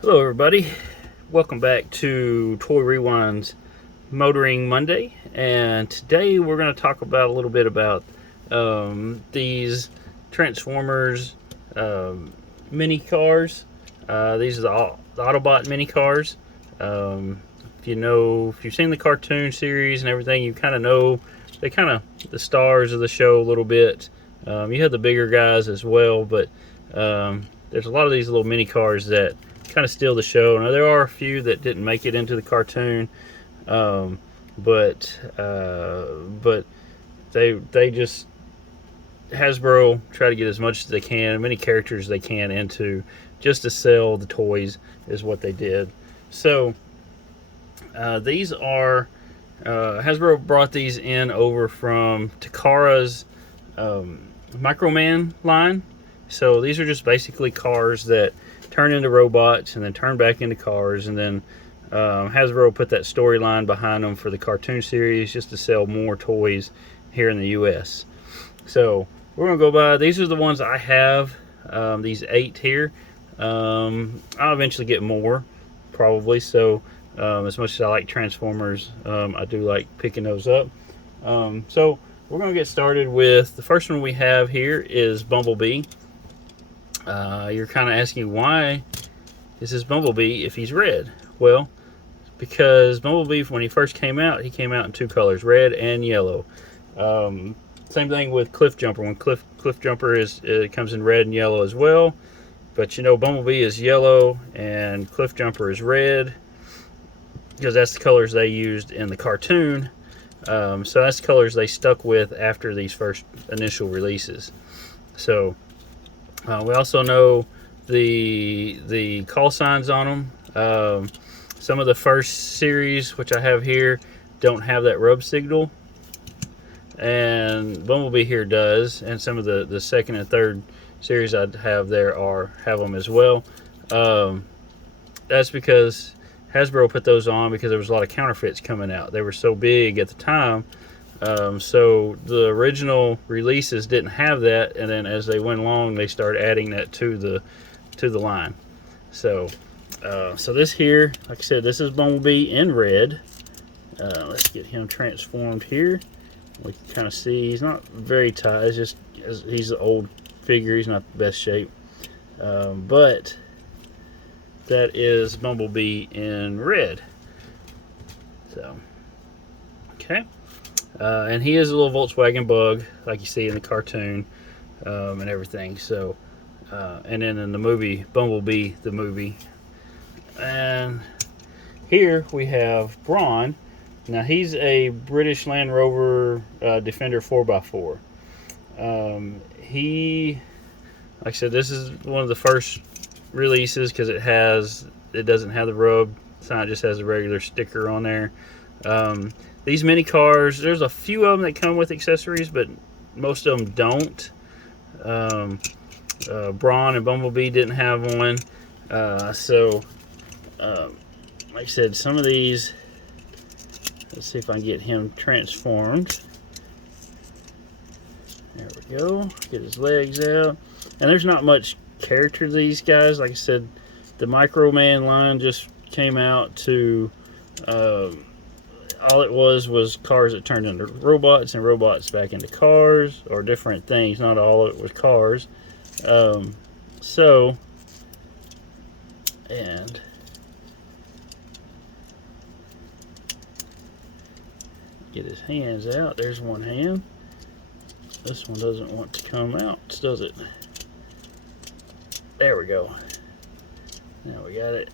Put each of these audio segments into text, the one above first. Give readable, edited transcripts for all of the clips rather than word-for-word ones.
Hello everybody, welcome back to Toy Rewind's Motoring Monday, and today we're going to talk about a little bit about these Transformers mini cars. These are the Autobot mini cars. If you've seen the cartoon series and everything, you kind of know they kind of the stars of the show a little bit. You have the bigger guys as well, but there's a lot of these little mini cars that kind of steal the show. Now there are a few that didn't make it into the cartoon, but they just Hasbro try to get as much as they can, many characters they can into, just to sell the toys is what they did. So these are Hasbro brought these in over from Takara's Microman line. So these are just basically cars that turn into robots and then turn back into cars, and then Hasbro put that storyline behind them for the cartoon series just to sell more toys here in the US. So we're going to go by, these are the ones I have, these 8 here. I'll eventually get more, probably. So as much as I like Transformers, I do like picking those up. So we're going to get started with the first one we have here is Bumblebee. You're kind of asking, why is this Bumblebee if he's red? Well, because Bumblebee, when he first came out, he came out in 2 colors, red and yellow. Same thing with Cliff Jumper. When Cliff Jumper it comes in red and yellow as well. But you know, Bumblebee is yellow and Cliff Jumper is red, because that's the colors they used in the cartoon. So that's the colors they stuck with after these first initial releases. So we also know the call signs on them. Some of the first series, which I have here, don't have that rub signal, and Bumblebee here does. And some of the second and third series I have there have them as well. That's because Hasbro put those on because there was a lot of counterfeits coming out. They were so big at the time. So the original releases didn't have that, and then as they went along, they started adding that to the line. So this here, like I said, this is Bumblebee in red. Let's get him transformed here. We can kind of see he's not very tight. It's just he's an old figure. He's not the best shape, but that is Bumblebee in red. So okay. And he is a little Volkswagen Bug, like you see in the cartoon, and everything. So, and then in the movie, Bumblebee, the movie. And here we have Brawn. Now, he's a British Land Rover Defender 4x4. Like I said, this is one of the first releases because it doesn't have the rub sign, it just has a regular sticker on there. These mini cars, there's a few of them that come with accessories, but most of them don't. Brawn and Bumblebee didn't have one. Like I said, some of these, let's see if I can get him transformed. There we go. Get his legs out. And there's not much character to these guys. Like I said, the Microman line just came out to... all it was cars that turned into robots and robots back into cars, or different things. Not all of it was cars. And get his hands out. There's one hand. This one doesn't want to come out, does it? There we go. Now we got it.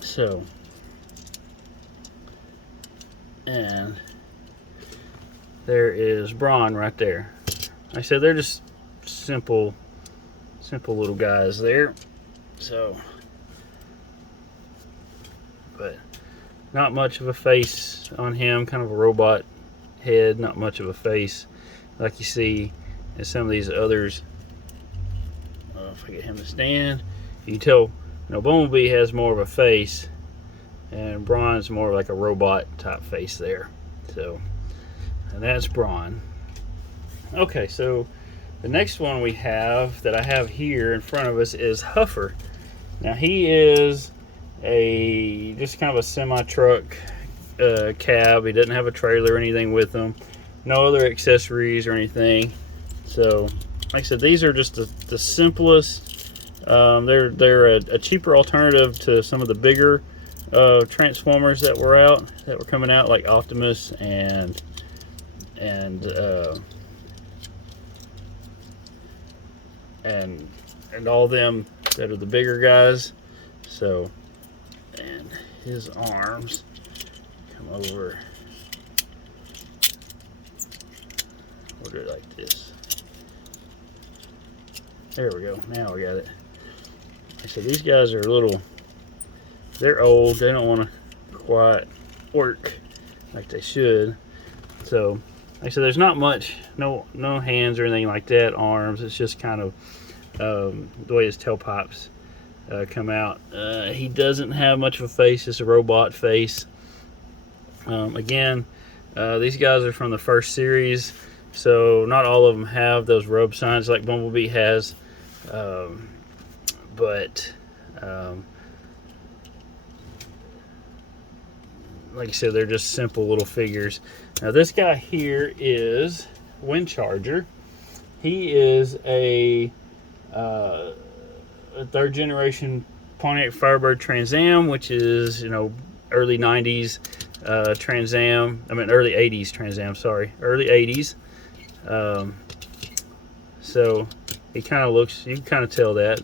So, and there is Brawn right there. Like I said, they're just simple little guys there. So, but not much of a face on him, kind of a robot head, not much of a face like you see in some of these others. If I get him to stand, you can tell, you know, Bumblebee has more of a face, and Brawn's more like a robot type face there. So, and that's Brawn. Okay, so The next one we have that I have here in front of us is Huffer. Now he is just kind of a semi-truck cab. He doesn't have a trailer or anything with him. No other accessories or anything. So, like I said, these are just the simplest. They're a cheaper alternative to some of the bigger Transformers that were coming out, like Optimus and all them that are the bigger guys. So, and his arms come over. We'll do it like this. There we go. Now we got it. So these guys are they're old. They don't want to quite work like they should. So, like I said, there's not much, no hands or anything like that, arms. It's just kind of the way his tailpipes come out. He doesn't have much of a face. It's a robot face. Again, these guys are from the first series, so not all of them have those rub signs like Bumblebee has. But like I said, they're just simple little figures. Now this guy here is Windcharger. He is a third generation Pontiac Firebird Trans Am, which is, early 90s Trans Am. I mean early 80s Trans Am, sorry. Early 80s. So he kind of looks, you can kind of tell that.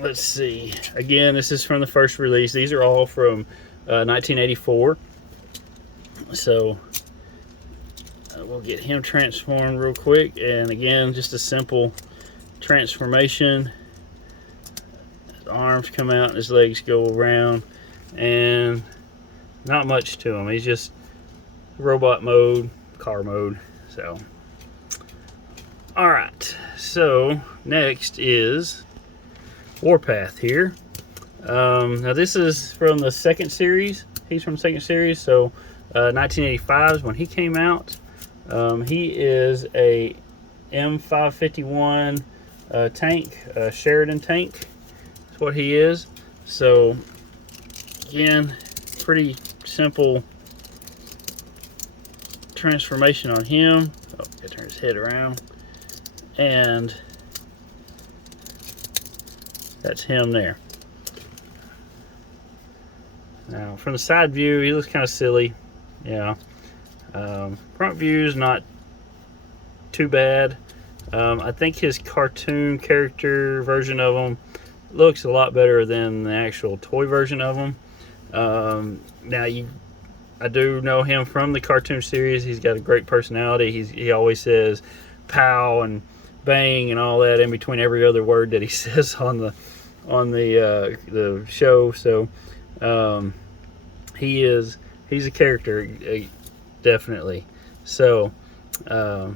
Let's see. Again, this is from the first release. These are all from 1984. So we'll get him transformed real quick. And again, just a simple transformation. His arms come out and his legs go around. And not much to him. He's just robot mode, car mode. So, alright. So, next is Warpath here. Now this is from the second series. He's from the second series, so 1985 is when he came out. He is a M551 tank, Sheridan tank. That's what he is. So again, pretty simple transformation on him. Oh, gotta turn his head around. And that's him there. Now, from the side view, he looks kind of silly. Yeah. Front view is not too bad. I think his cartoon character version of him looks a lot better than the actual toy version of him. Now, I do know him from the cartoon series. He's got a great personality. He always says "pow" and "bang" and all that in between every other word that he says on the show. So he's a character, definitely. So but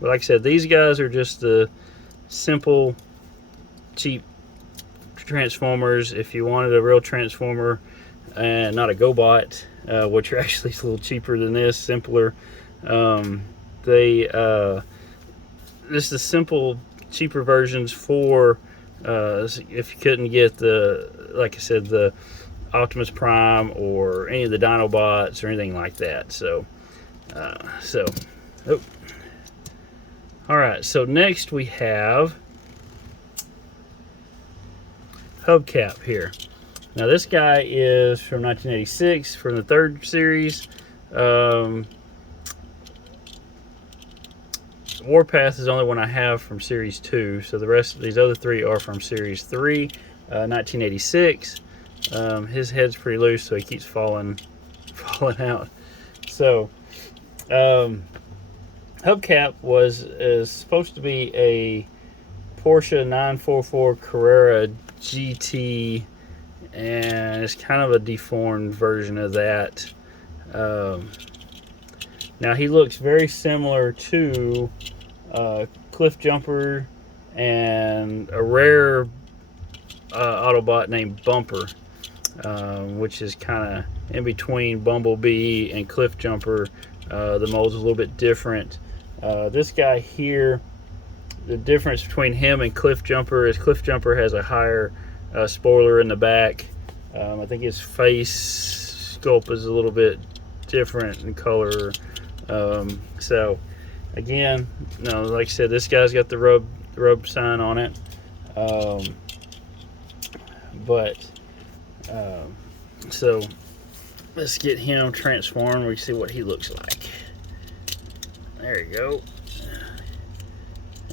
like I said, these guys are just the simple, cheap Transformers. If you wanted a real Transformer and not a GoBot, which are actually a little cheaper than this, simpler, just the simple, cheaper versions for if you couldn't get like I said, the Optimus Prime or any of the Dinobots or anything like that. So alright, so next we have Hubcap here. Now this guy is from 1986, from the third series. Warpath is the only one I have from Series 2, so the rest of these other three are from Series 3, 1986. His head's pretty loose, so he keeps falling out. So, Hubcap is supposed to be a Porsche 944 Carrera GT, and it's kind of a deformed version of that. Now he looks very similar to Cliff Jumper and a rare Autobot named Bumper, which is kind of in between Bumblebee and Cliff Jumper. The mold's a little bit different. This guy here, the difference between him and Cliff Jumper is Cliff Jumper has a higher spoiler in the back. I think his face sculpt is a little bit different in color. So again, no, like I said, this guy's got the rub sign on it. So let's get him transformed. We can see what he looks like. There you go.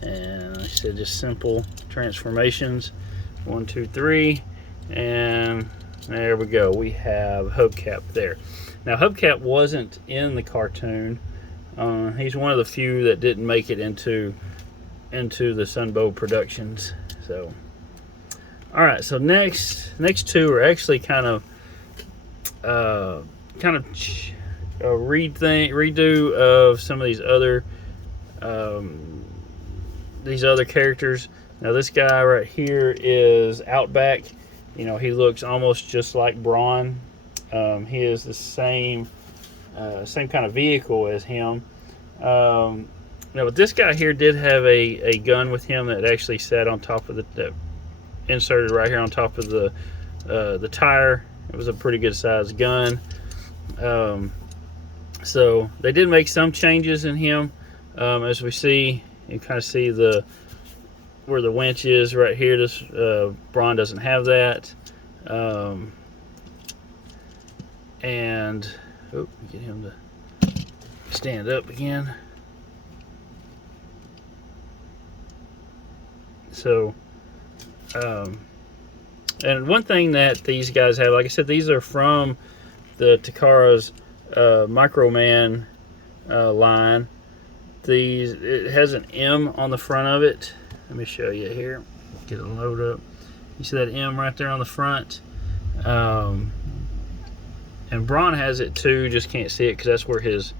And like I said, just simple transformations. 1, 2, 3, and there we go. We have Hubcap there. Now Hubcap wasn't in the cartoon. He's one of the few that didn't make it into the Sunbow productions. So, all right. So next two are actually kind of a redo of some of these other characters. Now this guy right here is Outback. You know, he looks almost just like Brawn. He is the same kind of vehicle as him. Now, but this guy here did have a gun with him that actually sat on top of that inserted right here on top of the tire. It was a pretty good sized gun. So they did make some changes in him. As we see, you kind of see where the winch is right here. This Brawn doesn't have that. And get him to stand up again. So, and one thing that these guys have, like I said, these are from the Takara's Microman line. It has an M on the front of it. Let me show you here. Get a load up. You see that M right there on the front? And Braun has it too, just can't see it because that's where his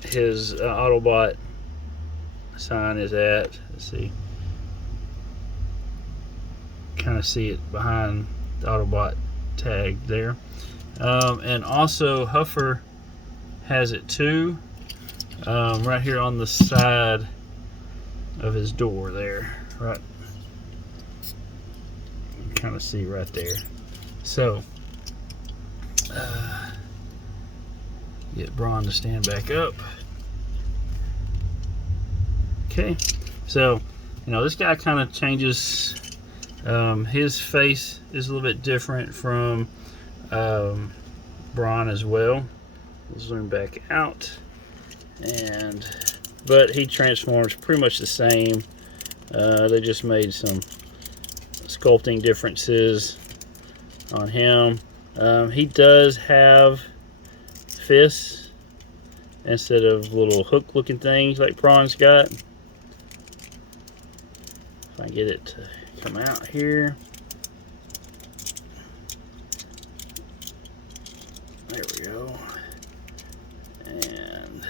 Autobot sign is at. Let's see. Kind of see it behind the Autobot tag there. And also Huffer has it too, right here on the side of his door there, right. You can kind of see right there. So get Braun to stand back up. Okay, so this guy kind of changes. His face is a little bit different from Braun as well. We'll zoom back out, but he transforms pretty much the same. They just made some sculpting differences on him. He does have fists instead of little hook looking things like Braun's got. If I get it to come out here. There we go. And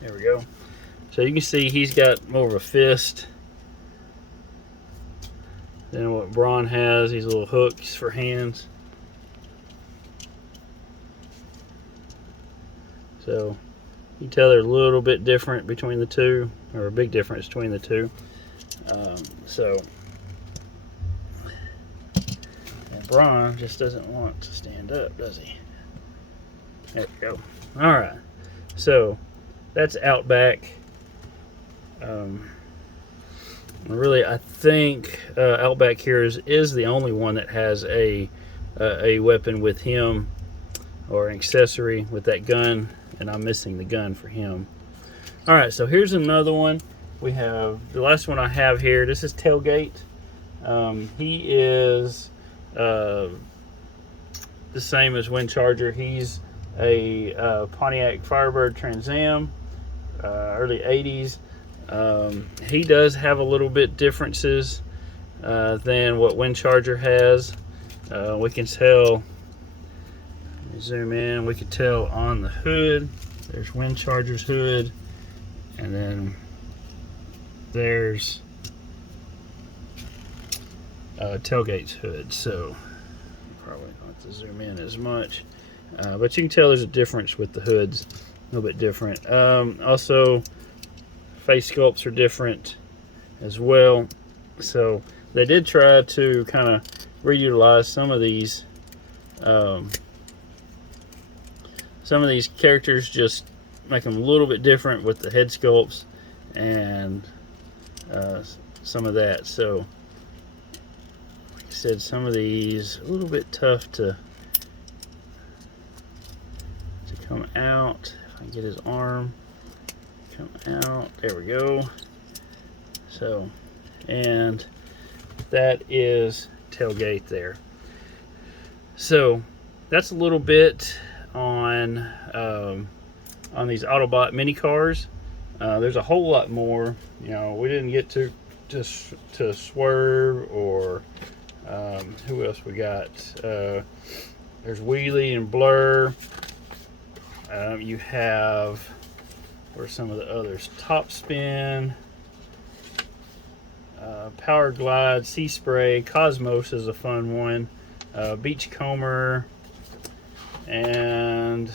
there we go. So you can see he's got more of a fist than what Braun has. These little hooks for hands. So you can tell they're a little bit different between the two, or a big difference between the two. And Braun just doesn't want to stand up, does he? There we go. All right. So that's Outback. Really, I think Outback here is the only one that has a weapon with him, or an accessory with that gun, and I'm missing the gun for him. All right, so here's another one. We have the last one I have here. This is Tailgate. He is the same as Windcharger. He's a Pontiac Firebird Trans Am, early 80s. He does have a little bit differences than what Windcharger has. We can tell, let me zoom in, we can tell on the hood, there's Windcharger's hood, and then there's Tailgate's hood. So Probably don't have to zoom in as much, but you can tell there's a difference with the hoods, a little bit different. Also, face sculpts are different as well. So they did try to kind of reutilize some of these characters, just make them a little bit different with the head sculpts and some of that. So like I said, some of these a little bit tough to come out. If I can get his arm come out, there we go. So, and that is tailgate there. So that's a little bit on these Autobot mini cars. There's a whole lot more. You know, we didn't get to Swerve or who else we got. There's Wheelie and Blur. You have, or some of the others, Top Spin, Power Glide, Sea Spray, Cosmos is a fun one, Beachcomber, and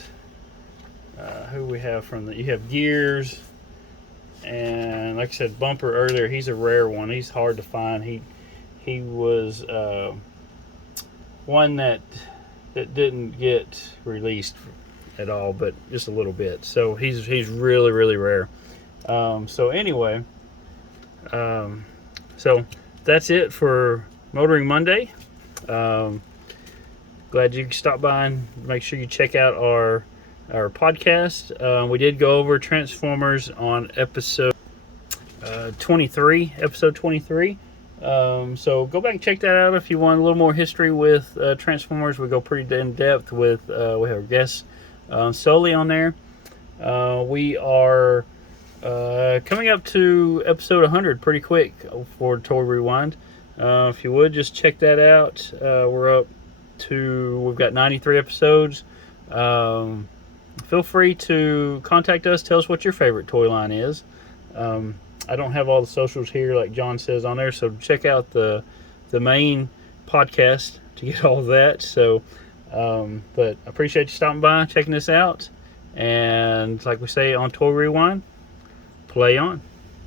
who we have from the, you have Gears, and like I said, Bumper earlier, he's a rare one. He's hard to find. He was one that didn't get released at all, but just a little bit. So he's really, really rare. So anyway, so that's it for Motoring Monday. Glad you stopped by, and make sure you check out our podcast. We did go over Transformers on episode 23. So go back and check that out if you want a little more history with Transformers. We go pretty in depth with we have guests solely on there. We are coming up to episode 100 pretty quick for Toy Rewind. If you would, just check that out. We've got 93 episodes. Feel free to contact us. Tell us what your favorite toy line is. I don't have all the socials here like John says on there, so check out the main podcast to get all of that. So, but I appreciate you stopping by, checking this out. And like we say on Toy Rewind, play on.